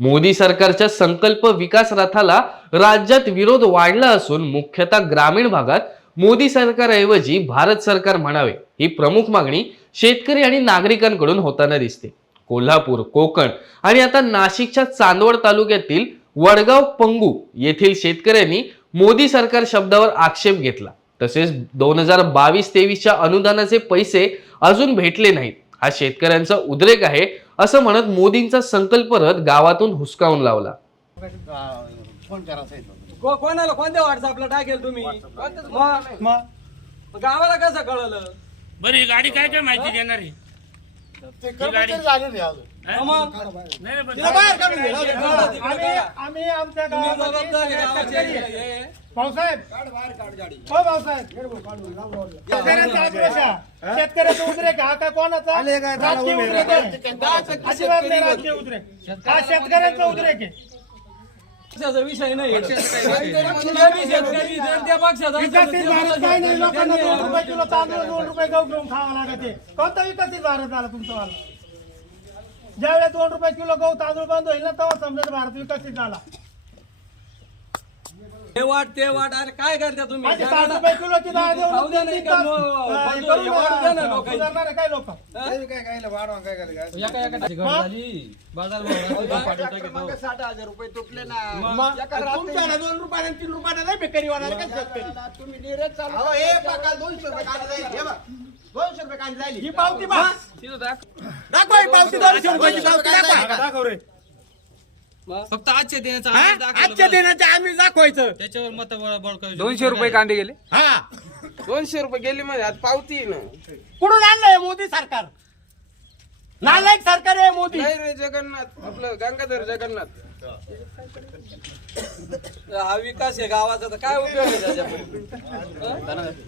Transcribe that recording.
मोदी सरकारच्या संकल्प विकास रथाला राज्यात विरोध वाढला असून मुख्यतः ग्रामीण भागात मोदी सरकारऐवजी भारत सरकार म्हणावे ही प्रमुख मागणी शेतकरी आणि नागरिकांकडून होताना दिसते। कोल्हापूर, कोकण आणि आता नाशिकच्या चांदवड तालुक्यातील वडगाव पंगू येथील शेतकऱ्यांनी मोदी सरकार शब्दावर आक्षेप घेतला। तसेच 2022-23च्या अनुदानाचे पैसे अजून भेटले नाहीत, हा शेतकऱ्यांचा उद्रेक आहे असं म्हणत मोदींचा संकल्प रथ गावातून हुसकावून लावला। कोणाला कोणत्या व्हॉट्सअपला टाकेल तुम्ही? गावाला कसं कळलं? बरं ही गाडी काय काय माहिती देणार आहे? आम्ही आमच्या भाऊसाहेब शेतकऱ्याचा उद्रेक हा काय कोणाचा राजकीय उद्रेक आहे? अजिबात नाही राजकीय उद्रेक, हा शेतकऱ्यांचा उद्रेक आहे। पक्षाचा विषय नाही, शेतकरी जनता पक्षाचा विकसित भारत काय नाही, लोकांना 2 रुपये किलो तांदूळ 2 रुपये गहू घेऊन खावा लागते। कोणता विकसित भारत झाला तुमचा? वाला ज्यावेळेस 2 रुपये किलो गहू तांदूळ बंद होईल ना तेव्हा समजा भारत विकसित झाला। हे वाट ते वाट, अरे काय करता तुम्ही? 7 रुपये किलोची डाळ देऊन खाऊ द्या नाही का? वाढू द्या ना लोकांनी. सुधारणारे काय लोक? बाजार भाव 60,000 रुपये तुटले ना। तुमच्याला 2 रुपये आणि 3 रुपये नाही बेकारी होणार का शेतकरी? तुम्ही निर्यात चालू अहो, हे पाकाल 200 रुपये काढले जाईल, हे बघ 200 रुपये काढली जाईल। ही पावती बघ, दाखव ही पावती 200 रुपयाची पावती दाखव, दाखव रे। फक्त आजच्या दिनाचा आजच्या दिनाचे आम्ही दाखवायचं। त्याच्यावर मत बळकावली। 200 रुपये कांदे गेले, हा 200 रुपये गेले म्हणजे आज पावती आहे ना। कुठून आणलंय मोदी सरकार? नालायक सरकार आहे मोदी। नाही रे जगन्नाथ, आपलं गंगाधर जगन्नाथ। हा विकास आहे गावाचा, तर काय उपयोग आहे त्याच्यामध्ये?